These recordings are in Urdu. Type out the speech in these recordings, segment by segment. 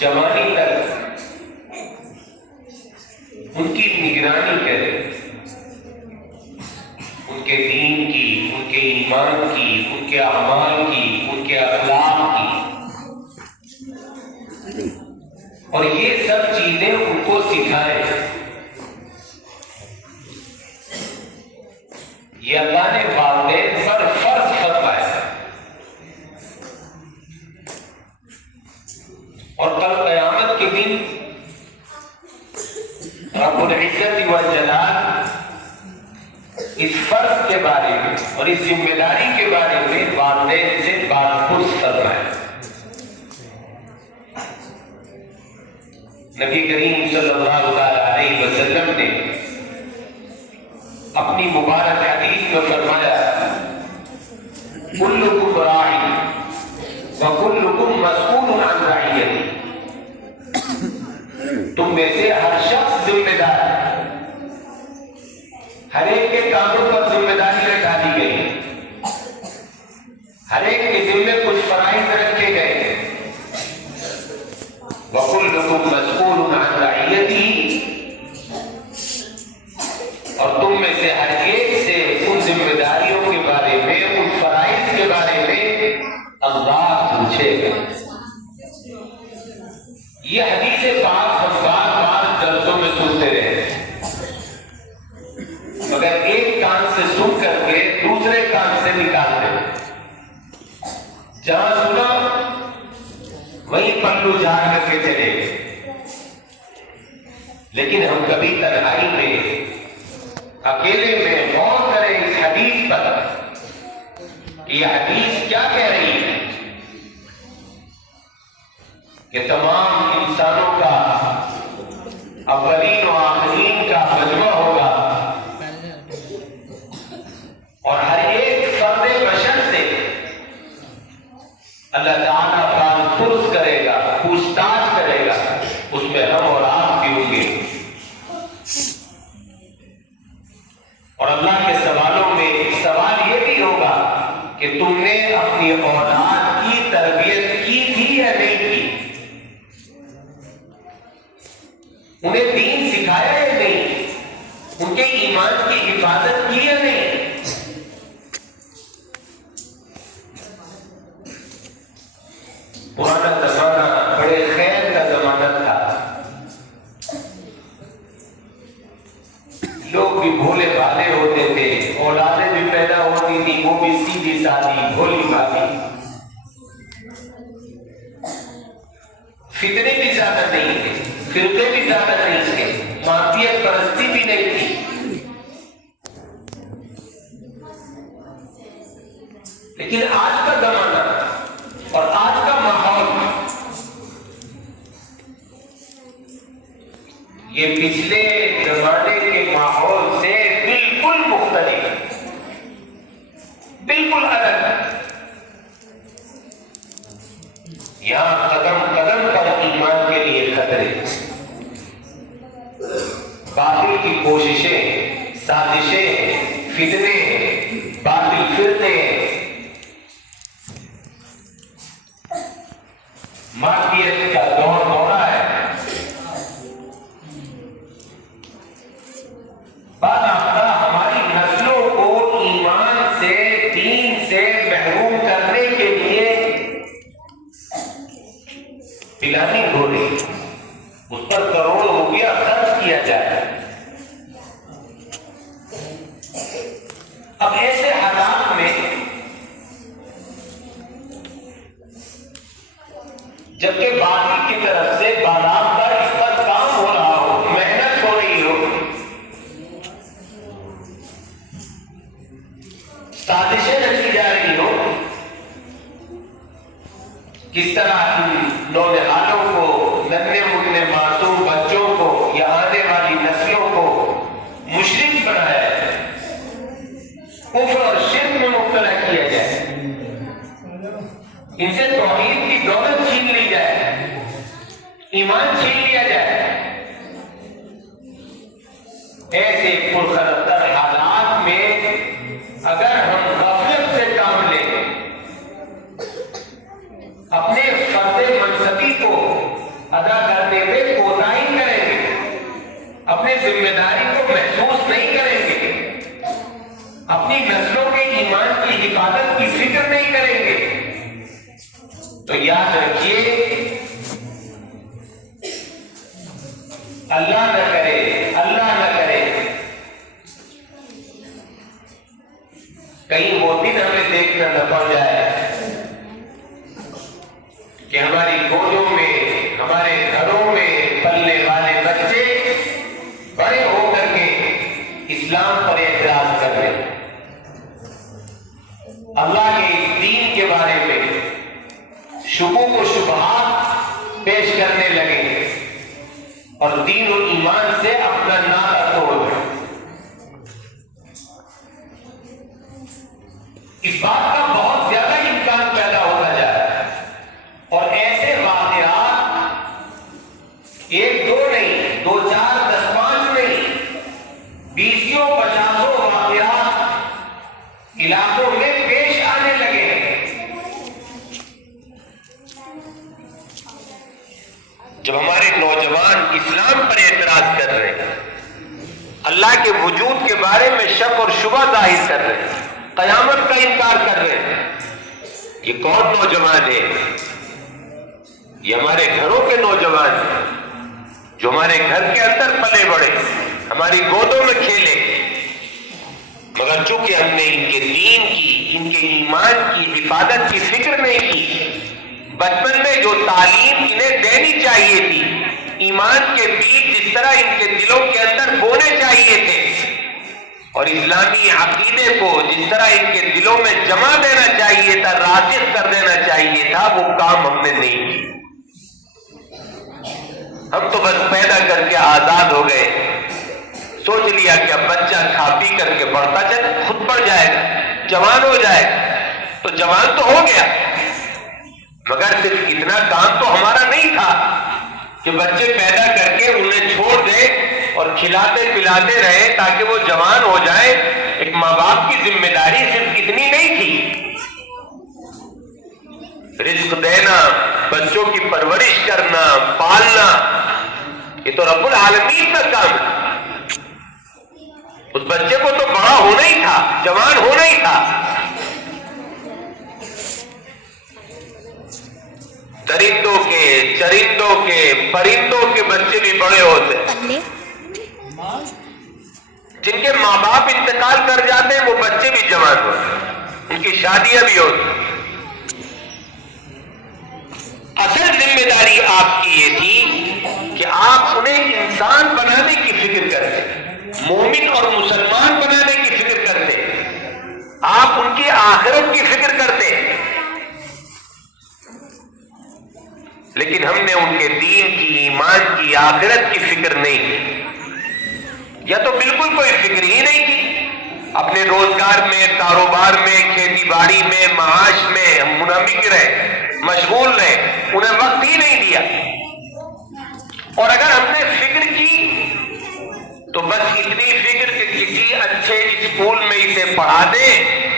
جوانی تک ان کی نگرانی کرے، ان کے دین کی، ان کے ایمان کی، ان کے اعمال کی، ان کے اخلاق کی، اور یہ سب چیزیں ان کو سکھائیں۔ یہ اللہ نے والدین پر فرض فرمایا ہے، اور کل قیامت کے دن رب العزت والجلال اس فرض کے بارے میں اور اس ذمہ داری کے بارے میں والدین سے بات پرس فرمائے۔ نبی کریم صلی اللہ علیہ وسلم نے اپنی مبارک حدیث میں فرمایا، کلکم راع وکلکم مسئول عن رعیتہ، تم میں سے ہر شخص ذمہ دار ہے، ہر ایک کے کاموں پر ذمہ داری ڈالی گئی ہے، ہر ایک کے ذمہ کچھ فرائض رکھے گئے ہیں۔ وَكُلُّكُمْ مَسْئُولٌ عَنْ رَعِيَّتِهِ، اور تم میں سے ہر ایک سے ان ذمہ داریوں کے بارے میں، ان فرائض کے بارے میں اللہ پوچھے گا۔ یہ حدیث پاک ہم بار بار درسوں میں سنتے رہے، مگر ایک کان سے سن کر کے دوسرے کان سے نکالتے ہیں۔ جہاں سنا وہیں پلو جھاڑ کر کے چلے گئے، لیکن ہم کبھی تنہائی میں، اکیلے میں غور کریں اس حدیث پر کہ یہ حدیث کیا کہہ رہی ہے کہ تمام انسانوں کا اولین و آخرین کا مجمع ہوگا، اور ہر ایک فرد بشر سے اللہ تعالیٰ بات پرس کرے گا، پوچھ تاچھ کرے گا، اس میں ہم اور آپ بھی ہوں گے، اور اللہ کے سوالوں میں ایک سوال یہ بھی ہوگا کہ تم نے اپنی اولاد کی تربیت کی تھی یا نہیں کی، انہیں دین سکھایا یا نہیں، ان کے ایمان کی حفاظت کی یا نہیں۔ پرانا زمانہ بڑے خیر کا زمانہ تھا، لوگ بھی بھولے بھالے ہوتے تھے، اولادیں بھی پیدا ہوتی تھی، وہ بھی سیدھی سادی بھولی بھالی، فتنے بھی زیادہ نہیں تھے، فرقے بھی زیادہ نہیں تھے، معافیت پرستی بھی نہیں تھی۔ لیکن آج کا زمانہ اور آج کا ماحول یہ پچھلے زمانے کے ماحول سے بالکل مختلف ہے، بالکل الگ ہے۔ یہاں قدم قدم پر ایمان کے لیے خطرے، باطل کی کوششیں، سازشیں، فتنے، باطل فرقے، مادیت کا دور دورہ ہے۔ باضابطہ ہماری نسلوں کو ایمان سے، دین سے محروم کرنے کے لیے پلاننگ ہو رہی، اس پر کروڑوں روپیہ خرچ کیا جائے۔ اب ایسے حالات میں جبکہ باطل کی طرف سے باضابطہ اس پر کام ہو رہا ہو، محنت ہو رہی ہو، سازشیں رچی جا رہی ہو، کس طرح نونہالوں کو، ننھے منھے معصوم بچوں کو یا آنے والی نسلوں کو مشرک بنایا ہے، کفر اور شرک میں مبتلا کیا جائے، ان سے توحید کی دولت چھین لی جائے، ایمان چھین لیا جائے۔ ایسے پرخطر حالات میں اگر ہم غفلت سے کام لیں، اپنے فرد منصبی ادا کرنے میں کوتاہی کریں گے، اپنی ذمہ داری کو محسوس نہیں کریں گے، اپنی نسلوں کے ایمان کی حفاظت کی فکر نہیں کریں گے، تو یاد رکھیے اللہ نہ کرے کہیں وہ دن ہمیں دیکھنا نہ پڑ جائے کہ ہماری گودوں میں، ہمارے گھروں میں پلنے والے بچے بڑے ہو کر کے اسلام پر اعتراض کر رہے ہیں، اللہ کے اس دین کے بارے میں شکوک و شبہات پیش کرنے لگے اور دین و ایمان سے اپنا ناطہ توڑ گئے۔ اس بات کا بہت زیادہ امکان پیدا ہوتا جا رہا ہے اور ایسے واقعات ایک دو نہیں، دو چار دس پانچ نہیں، بیسوں پچاسوں واقعات علاقوں میں پیش آنے لگے ہیں۔ جب ہمارے نوجوان اسلام پر اعتراض کر رہے ہیں، اللہ کے وجود کے بارے میں شک اور شبہ ظاہر کر رہے ہیں، قیامت کا انکار کر رہے ہیں، یہ کون نوجوان ہے؟ یہ ہمارے گھروں کے نوجوان ہیں جو ہمارے گھر کے اندر پلے بڑے، ہماری گودوں میں کھیلے، مگر چونکہ ہم نے ان کے دین کی، ان کے ایمان کی حفاظت کی فکر نہیں کی، بچپن میں جو تعلیم انہیں دینی چاہیے تھی، ایمان کے بیج جس طرح ان کے دلوں کے اندر بونے چاہیے تھے اور اسلامی عقیدے کو جس طرح ان کے دلوں میں جمع دینا چاہیے تھا، راسخ کر دینا چاہیے تھا، وہ کام ہم نے نہیں کی۔ ہم تو بس پیدا کر کے آزاد ہو گئے، سوچ لیا کہ اب بچہ کھا پی کر کے بڑھتا چلے، خود بڑھ جائے گا، جوان ہو جائے گا، تو جوان تو ہو گیا، مگر صرف اتنا کام تو ہمارا نہیں تھا کہ بچے پیدا کر کے انہیں چھوڑ دے اور کھلاتے پلاتے رہے تاکہ وہ جوان ہو جائے۔ ایک ماں باپ کی ذمہ داری صرف اتنی نہیں تھی، رزق دینا، بچوں کی پرورش کرنا، پالنا، یہ تو رب العالمین کا کام ہے۔ اس بچے کو تو بڑا ہونا ہی تھا، جوان ہونا ہی تھا۔ درندوں کے، چرندوں کے، پرندوں کے بچے بھی بڑے ہوتے ہیں، جن کے ماں باپ انتقال کر جاتے ہیں وہ بچے بھی جوان ہوتے ہیں، ان کی شادیاں بھی ہوتی ہیں۔ اصل ذمہ داری آپ کی یہ تھی کہ آپ انہیں انسان بنانے کی فکر کرتے، مومن اور مسلمان بنانے کی فکر کرتے، آپ ان کی آخرت کی فکر کرتے، لیکن ہم نے ان کے دین کی، ایمان کی، آخرت کی فکر نہیں کی، یا تو بالکل کوئی فکر ہی نہیں کی۔ اپنے روزگار میں، کاروبار میں، کھیتی باڑی میں، معاش میں منہمک رہے، مشغول رہے، انہیں وقت ہی نہیں دیا۔ اور اگر ہم نے فکر کی تو بس اتنی فکر کہ کسی اچھے اسکول میں اسے پڑھا دیں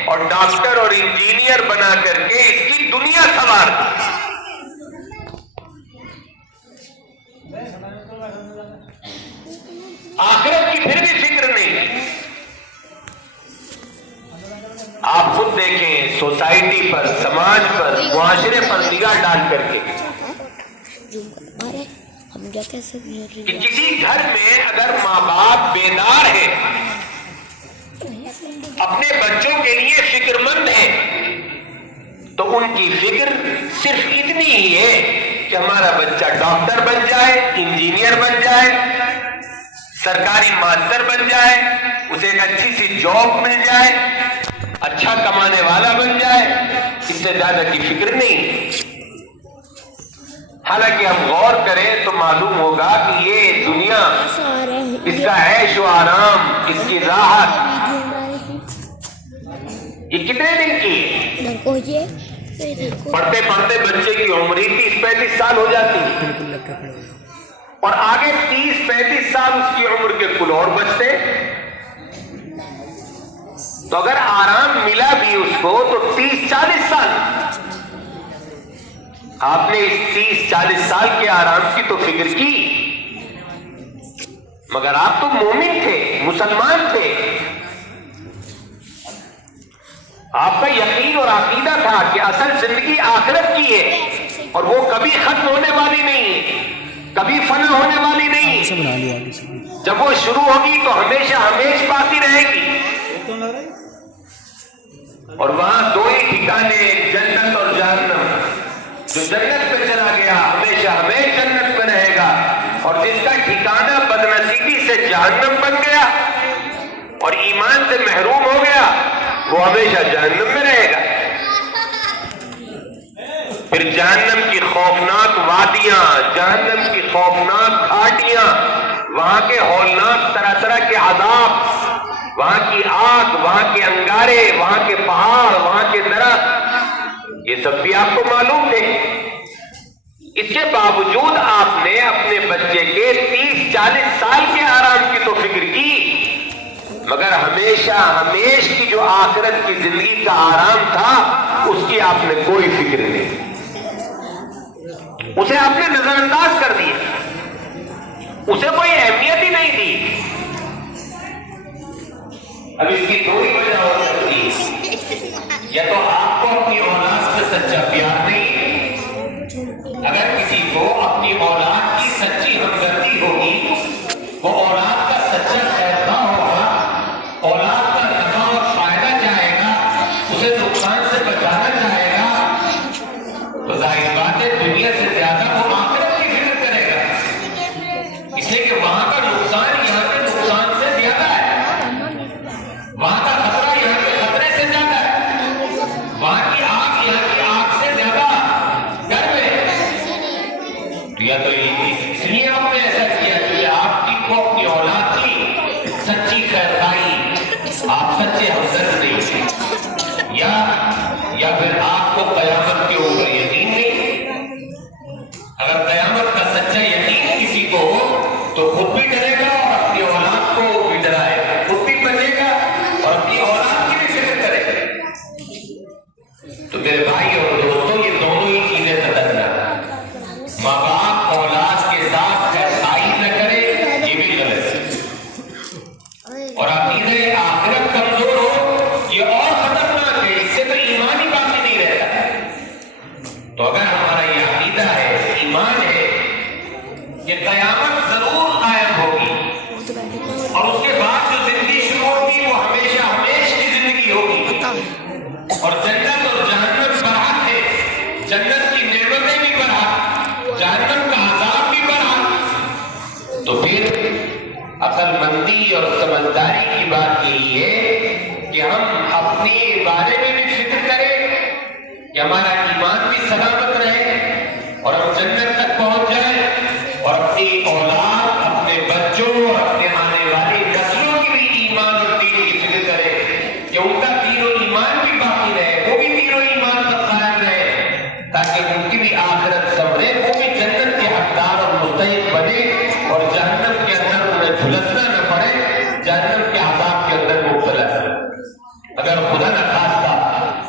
اور ڈاکٹر اور انجینئر بنا کر کے اس کی دنیا سنوار دیں۔ آخرت کی پھر بھی فکر نہیں۔ آپ خود دیکھیں سوسائٹی پر، سماج پر، معاشرے پر نگاہ ڈال کر کے کہ کسی گھر میں اگر ماں باپ بیدار ہیں، اپنے بچوں کے لیے فکر مند ہیں، تو ان کی فکر صرف اتنی ہی ہے کہ ہمارا بچہ ڈاکٹر بن جائے، انجینئر بن جائے، سرکاری ماسٹر بن جائے، اسے ایک اچھی سی جاب مل جائے، اچھا کمانے والا بن جائے، اس سے زیادہ کی فکر نہیں۔ حالانکہ ہم غور کریں تو معلوم ہوگا کہ یہ دنیا، اس کا عیش و آرام، اس کی راحت، یہ کتنے دن کی ہے؟ پڑھتے پڑھتے بچے کی عمر 30-35 سال ہو جاتی ہے اور آگے 30-35 سال اس کی عمر کے کل اور بچتے، تو اگر آرام ملا بھی اس کو تو 30-40 سال آپ نے اس 30-40 سال کے آرام کی تو فکر کی، مگر آپ تو مومن تھے، مسلمان تھے، آپ کا یقین اور عقیدہ تھا کہ اصل زندگی آخرت کی ہے اور وہ کبھی ختم ہونے والی نہیں، کبھی فنا ہونے والی نہیں، جب وہ شروع ہوگی تو ہمیشہ ہمیشہ باقی رہے گی، اور وہاں دو ہی ٹھکانے، جنت اور جہنم۔ جو جنت پہ چلا گیا ہمیشہ ہمیشہ جنت پہ رہے گا، اور جس کا ٹھکانہ بدنصیبی سے جہنم بن گیا اور ایمان سے محروم ہو گیا وہ ہمیشہ جہنم میں رہے گا۔ پھر جہنم کی خوفناک وادیاں، جہنم کی خوفناک گھاٹیاں، وہاں کے ہولناک طرح طرح کے عذاب، وہاں کی آگ، وہاں کے انگارے، وہاں کے پہاڑ، وہاں کے درخت، یہ سب بھی آپ کو معلوم تھے۔ اس کے باوجود آپ نے اپنے بچے کے 30-40 سال کے آرام کی تو فکر کی، مگر ہمیشہ ہمیشہ کی جو آخرت کی زندگی کا آرام تھا اس کی آپ نے کوئی فکر نہیں، اسے آپ نے نظر انداز کر دیا، اسے کوئی اہمیت ہی نہیں دی۔ اب اس کی دو ہی وجہ ہو سکتی ہے، یا تو آپ کو اپنی اولاد سے سچا پیار نہیں ہے، اگر کسی کو اپنی اولاد کی سچی ہمدردی ہوگی، وہ اولاد کا سچا خیرخواہ ہوگا، اولاد کا نفع اور فائدہ چاہے گا، اسے نقصان سے بچانا چاہے گا، تو ظاہر بات ہے دنیا سے زیادہ وہ آخرت کی فکر کرے گا، اس لیے کہ وہاں کا نقصان یہاں کے نقصان سے زیادہ ہے، وہاں کا خطرہ یہاں کے خطرے سے زیادہ ہے، وہاں کی آگ یہاں کی آگ سے زیادہ گرم ہے۔ یا تو اس لیے آپ نے ایسا کیا کہ آپ کی کو اپنی اولاد کی سچی خیرخواہی، آپ سچے ہمدرد نہیں تھے، یا پھر آپ کو قیامت کے اوپر یقین نہیں۔ اگر قیامت کا سچا یقین کسی کو ہو تو خود بھی ڈرے گا اور اپنی اولاد کو بھی ڈرائے گا، خود بھی بچے گا اور اپنی اولاد کی بھی فکر کرے گا۔ تو میرے بھائی اور دوستوں، یہ دونوں ہی چیزیں خطرناک، ماں باپ اولاد کے ساتھ خیرخواہی نہ کرے یہ بھی غلط ہے، اور عقیدہ آخرت کمزور ہو یہ اور خطرناک ہے، اس سے تو ایمان ہی باقی نہیں رہتا۔ تو اگر ہمارا یہ عقیدہ ہے، ایمان ہے کہ قیامت ضرور قائم ہوگی اور اس کے بعد جو زندگی شروع ہوگی وہ ہمیشہ ہمیشہ کی زندگی ہوگی، اور جنت اور جہنم برحق ہے، جنت کی نعمتیں بھی برحق، جہنم کا عذاب بھی برحق، تو پھر عقل مندی اور سمجھداری کی بات یہی ہے کہ ہم اپنے بارے میں بھی فکر کریں کہ ہمارا ایمان بھی سلامت رہے اور ہم جنت تک پہنچ جائیں، اور اپنی اولاد، اپنے بچوں اور اپنے آنے والی نسلوں کی بھی ایمان اور دین کی فکر کریں کہ ان کا دین و ایمان بھی باقی رہے، وہ بھی دین و ایمان پر قائم رہے، تاکہ ان کی بھی آخرت سنورے، وہ بھی جنت کے حقدار اور مستحق بنے اور جہنم کے اندر انہیں جھلسنا نہ پڑے، جہنم کے عذاب کے اندر مبتلا نہ۔ اگر خدا نہ خواستہ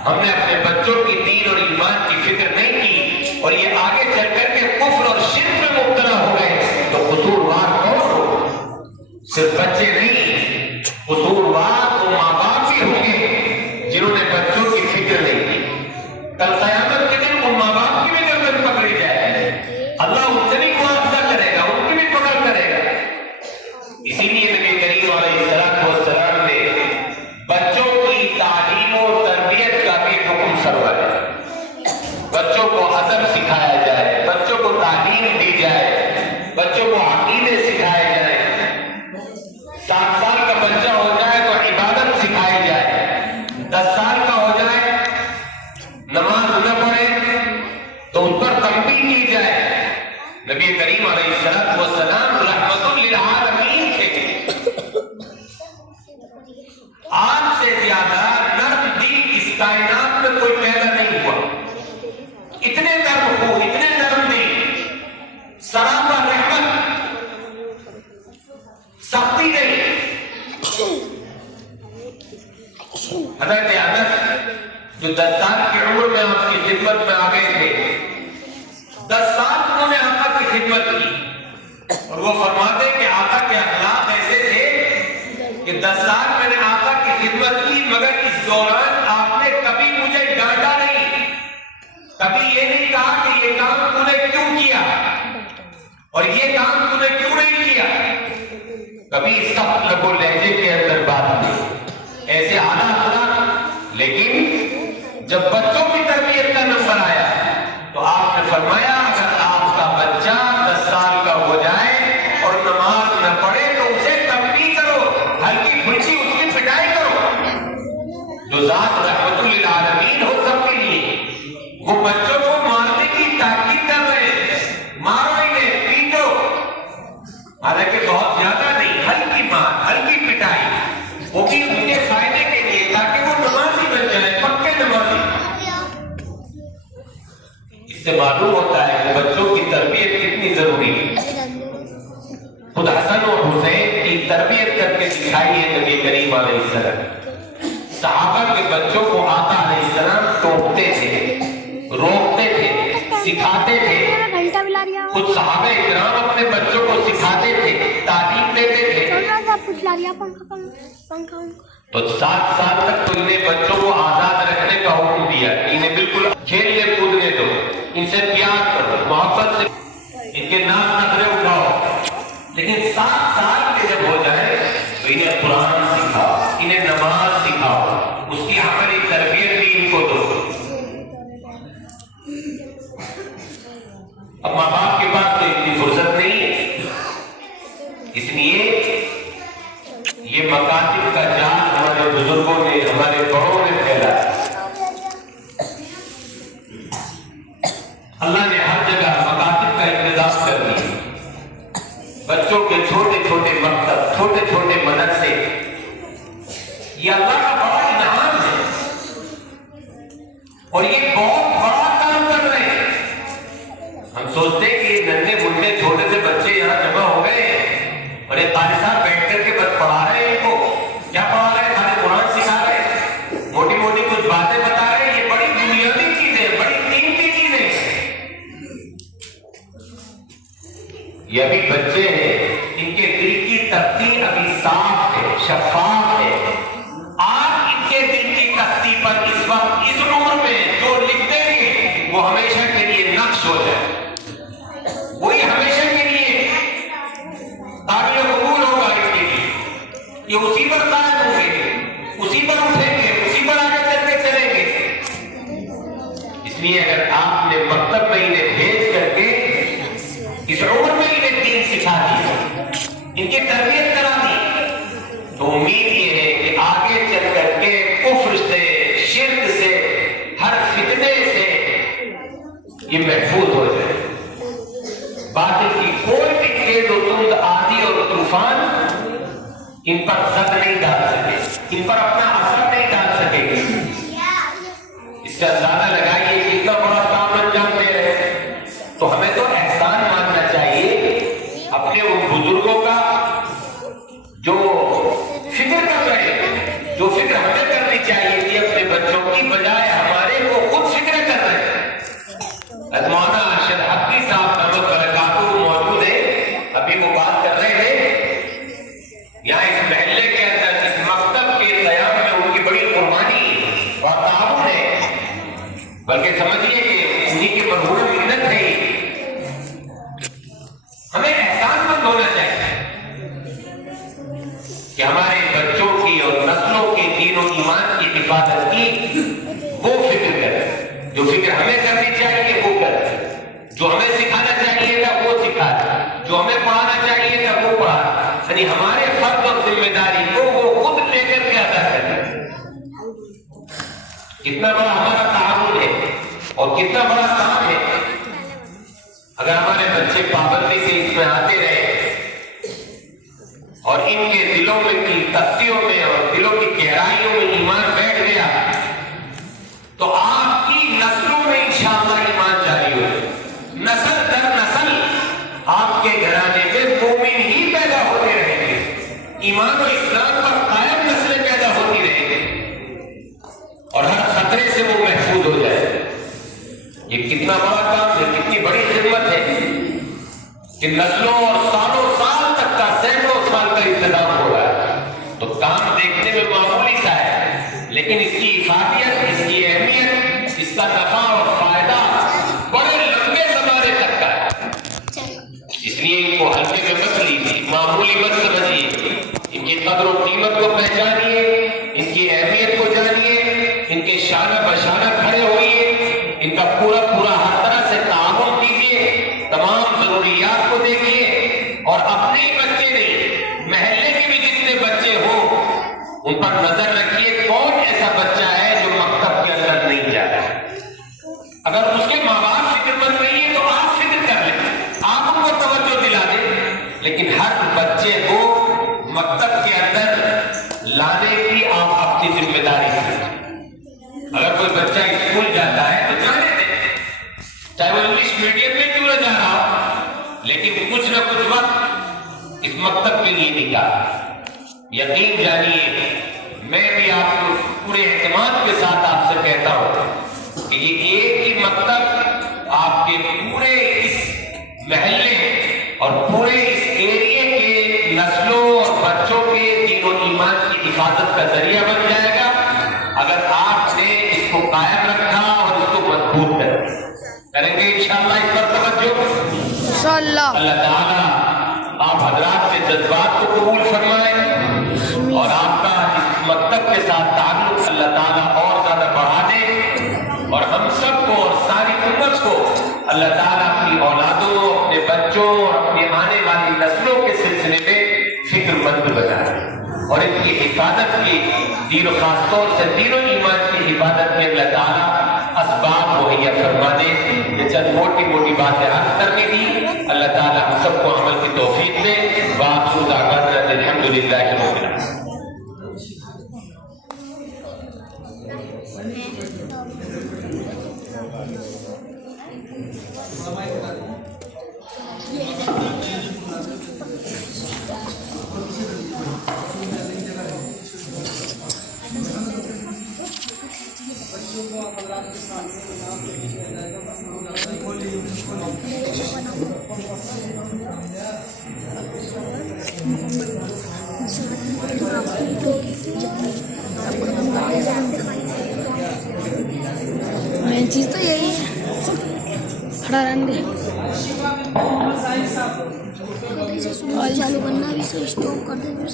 ہم نے اپنے بچوں کی دین اور ایمان کی فکر نہیں کی اور یہ آگے چل کر کے کفر اور شرک میں مبتلا ہو گئے تو قصوروار کون ہو؟ صرف بچے نہیں، قصوروار تو ماں باپ بھی ہوں گے جنہوں نے بچوں کی فکر نہیں کی۔ کل قیامت کے دن ان ماں باپ کی بھی گردن پکڑی جائے، اللہ ان سے بھی معاوضہ کرے گا، ان کی بھی پکڑ کرے گا۔ اسی لیے نبی کریم علیہ السلام نے بچوں کی تعلیم و تربیت کا بھی حکم سرور ہے، بچوں کو ادب سکھایا جائے، بچوں کو تعلیم دی جائے، بچوں کو عقیدے سکھائے جائے، 7 سال کا بچہ ہو جائے تو عبادت سکھائی جائے، 10 سال کا ہو جائے نماز نہ پڑھے تو اس پر تنبیہ کی جائے۔ نبی کریم علیہ السلام رحمت للعالمین تھے، آج سے زیادہ نرم دل اس کائنات میں کوئی پیدا نہیں ہوا، اتنے نرم ہو، اتنے نرم دل، سراپا رحمت، سختی نہیں۔ حضرت انس جو 10 سال کی عمر میں آپ کی خدمت میں آ گئے تھے، 10 سال انہوں نے آقا کی خدمت کی اور وہ فرماتے کہ آقا کے اخلاق ایسے تھے کہ 10 سال میں نے آقا کی خدمت کی مگر اس دوران آپ نے کبھی مجھے ڈانٹا نہیں، کبھی یہ نہیں کہا کہ یہ کام تو نے کیوں کیا اور یہ کام تو نے کیوں نہیں کیا، کبھی سخت لب و لہجے کے اندر بات نہیں، ایسے آنا اخلاق۔ لیکن جب بچوں کی تربیت کا نمبر آیا تو آپ نے فرمایا اگر آپ کا بچہ 10 سال کا ہو جائے اور نماز نہ پڑھے تو اسے تنبیہ کرو، ہلکی پھلکی اس کی پٹائی کرو۔ جو ذات رحمت للعالمین ہو سب کے لیے، وہ بچوں کو مارنے کی تاکید کر رہے ہیں، مارو انہیں، پیٹو، حالانکہ بہت زیادہ نہیں، ہلکی مار، ہلکی پٹائی، وہ بھی ان کے فائدے کے لیے تاکہ وہ نمازی بن جائے، پکے نمازی۔ اس سے معلوم ہوتا ہے کہ بچوں کی تربیت کتنی ضروری ہے۔ خود حسن اور حسین کی تربیت کر کے دکھائی ہے نبی کریم علیہ السلام۔ صحابہ کے بچوں کو آقا علیہ السلام ٹوکتے تھے، روکتے تھے، سکھاتے تھے۔ خود صحابہ اکرام اپنے بچوں کو سکھاتے تھے، تعلیم دیتے تھے۔ تو 7 سال تک تو انہیں بچوں کو آزاد رکھنے کا حکم دیا، انہیں بالکل کھیلنے کودنے دو، ان سے پیار کرو، محبت سے ان کے ناز نخرے اٹھاؤ۔ لیکن 7 سال کے جب ہو جائے تو انہیں قرآن سکھاؤ، انہیں نماز سکھاؤ، اس کی عملی تربیت بھی ان کو دو۔ اب ماں باپ کے پاس تو اتنی فرصت نہیں ہے، اس لیے یہ مکاتب کا جال ہمارے بزرگوں نے، ہمارے بڑوں نے پھیلا۔ اللہ نے ہر جگہ مکاتب کا انتظام کر دیا، بچوں کے چھوٹے چھوٹے مکتب، چھوٹے چھوٹے مدرسے، یہ اللہ کا بڑا انعام ہے اور یہ بہت بڑا کام کر رہے ہیں۔ ہم سوچتے ہیں کہ یہ ننھے منھے چھوٹے سے بچے یہاں جمع ہو گئے ہیں اور یہ قاری صاحب بیٹھ کر کے بس پڑھا رہے ہیں، ان کو کیا پڑھا رہے ہیں؟ خالی قرآن سکھا رہے ہیں، موٹی موٹی کچھ باتیں بتا رہے ہیں۔ یہ بڑی بنیادی چیزیں، بڑی قیمتی چیزیں، یہ ابھی بچے ہیں، ان کے دل کی تختی ابھی صاف ہے، شفاف ہے۔ آپ ان کے دل کی تختی پر اس وقت اس عمر میں جو لکھ دیں گے وہ ہمیشہ کے لیے نقش ہو جائے، وہی ہمیشہ کے لیے قابل قبول ہوگا ان کے لیے۔ یہ اسی پر قائم ہوں گے، اسی پر اٹھیں گے، اسی پر آگے چلتے چلیں گے۔ اس لیے اگر آپ نے مکتب میں انہیں بھیج کر کے اس عمر میں انہیں دین سکھا دی، ان کی تربیت کرا دی، تو امید یہ ہے کہ آگے چل کر کے کفر سے، شرک سے، ہر فتنے سے یہ محفوظ ہو جائے۔ باطل کی کوئی بھی تیز و تند آندھی اور طوفان ان پر زد نہیں ڈال سکے، ان پر اپنا اثر نہیں ڈال سکے گی۔ اس کا اندازہ لگائیے کتنا بڑا کام انجام دے رہے ہیں۔ تو ہمیں تو احسان ماننا چاہیے اپنے ان بزرگوں کا جو فکر کر رہے ہیں، جو فکر ہمیں کرنی چاہیے کہ اپنے بچوں کی بجائے ہمارے وہ خود فکر کر رہے ہیں۔ مولانا ارشد حقی صاحب دامت برکاتہ موجود ہیں، ابھی وہ بات کر رہے تھے یہاں اس محلے کے اندر اس مکتب کے قیام میں ان کی بڑی قربانی اور تعاون ہے، بلکہ سمجھیے کہ انہی کی مرہون محنت ہے۔ ہمیں احسان مند ہونا چاہیے کہ ہمارے بچوں کی اور نسلوں کے دین و ایمان کی حفاظت کی وہ فکر کرے، جو فکر ہمیں کرنی چاہیے وہ کرے، جو ہمیں سکھانا چاہیے تھا وہ سکھائے، جو ہمیں پڑھانا چاہیے تھا وہ پڑھائے، یعنی ہمارے فرض اور ذمہ داری کو وہ خود لے کر کے ادا کرے۔ کتنا بڑا ہمارا تعاون ہے اور کتنا بڑا کام ہے۔ اگر ہمارے بچے پابندی سے اس میں آتے رہے اور ان کے دلوں میں کی تختیوں میں اور دلوں کی گہرائیوں میں ایمان بیٹھ گیا تو آپ کی نسلوں میں انشاءاللہ ایمان جاری ہوگا۔ نسل در نسل آپ کے گھرانے میں مومن ہی پیدا ہوتے رہیں گے، ایمان و اسلام پر قائم نسلیں پیدا ہوتی رہیں گے اور ہر خطرے سے وہ محفوظ ہو جائے۔ یہ کتنا بڑا کام ہے، کتنی بڑی کہ نسلوں اور سالوں سال تک کا سینکڑوں سال کا انتظام ہو رہا ہے. تو کام دیکھنے میں معمولی سا ہے، لیکن اس کی افادیت، اس کی اہمیت، اس کا نفع اور فائدہ بڑے لمبے زمانے تک کا ہے. اس لیے ان کو ہلکے میں مت لیجیے، معمولی مت سمجھیے. ان کی قدر و قیمت کو پہچانیے، ان کی اہمیت کو جانیے، ان کے شانہ بشانہ کھڑے ہوئیے، ان کا پورا ہر طرح سے تعاون کیجیے، تمام ضروریات کو دیکھیے، اور اپنے ہی بچے نہیں، محلے کے بھی جتنے بچے ہوں ان پر نظر رکھیے. کون ایسا بچہ ہے جو مکتب کے اندر نہیں جا رہا ہے؟ اگر اس کے ماں باپ فکر مند نہیں ہے تو آپ فکر کر لیں، آپ ان کو توجہ دلا دیں، لیکن ہر بچے کو مکتب کے اندر لانے کی آپ اپنی ذمہ داری سمجھیں. اگر کوئی بچہ اسکول جاتا ہے تو جانے دیں، چاہے وہ انگلش میڈیم میں کیوں نہ جا رہا ہو، لیکن کچھ نہ کچھ وقت اس مکتب کے لیے نکالا. یقین جانیے، میں بھی آپ کو پورے اعتماد کے ساتھ آپ سے کہتا ہوں کہ یہ ایک ہی مکتب آپ کے پورے اس محلے اور پورے اس ایریے کے نسلوں اور بچوں کے دین و ایمان کی حفاظت کا ذریعہ بن جائے گا اگر آپ نے اس کو قائم رکھا اور اس کو مضبوط کریں گے انشاءاللہ. اس پر توجہ انشاءاللہ. اللہ تعالیٰ آپ حضرات کے جذبات کو قبول فرمائیں اور آپ کا اس مکتب کے ساتھ تعلق اللہ تعالیٰ اور زیادہ بڑھا دے، اور ہم سب کو اور ساری امت کو اللہ تعالیٰ اپنی اولادوں، اپنے بچوں اور اپنی آنے والی نسلوں کے سلسلے میں فکر مند بنائے، اور ان کی حفاظت کی، دین و خاص طور سے دین و ایمان کی حفاظت میں اللہ تعالیٰ اسباب مہیا فرما دے. یہ چند موٹی باتیں عرض کرنی تھی. اللہ تعالیٰ ہم سب کو عمل کی توفیق دے. وآخر دعوانا الحمدللہ رب العالمین. مین چیز تو یہی ہے، کھڑا رہنے دے. چالو کرنا بھی اسٹاپ کر دے، پھر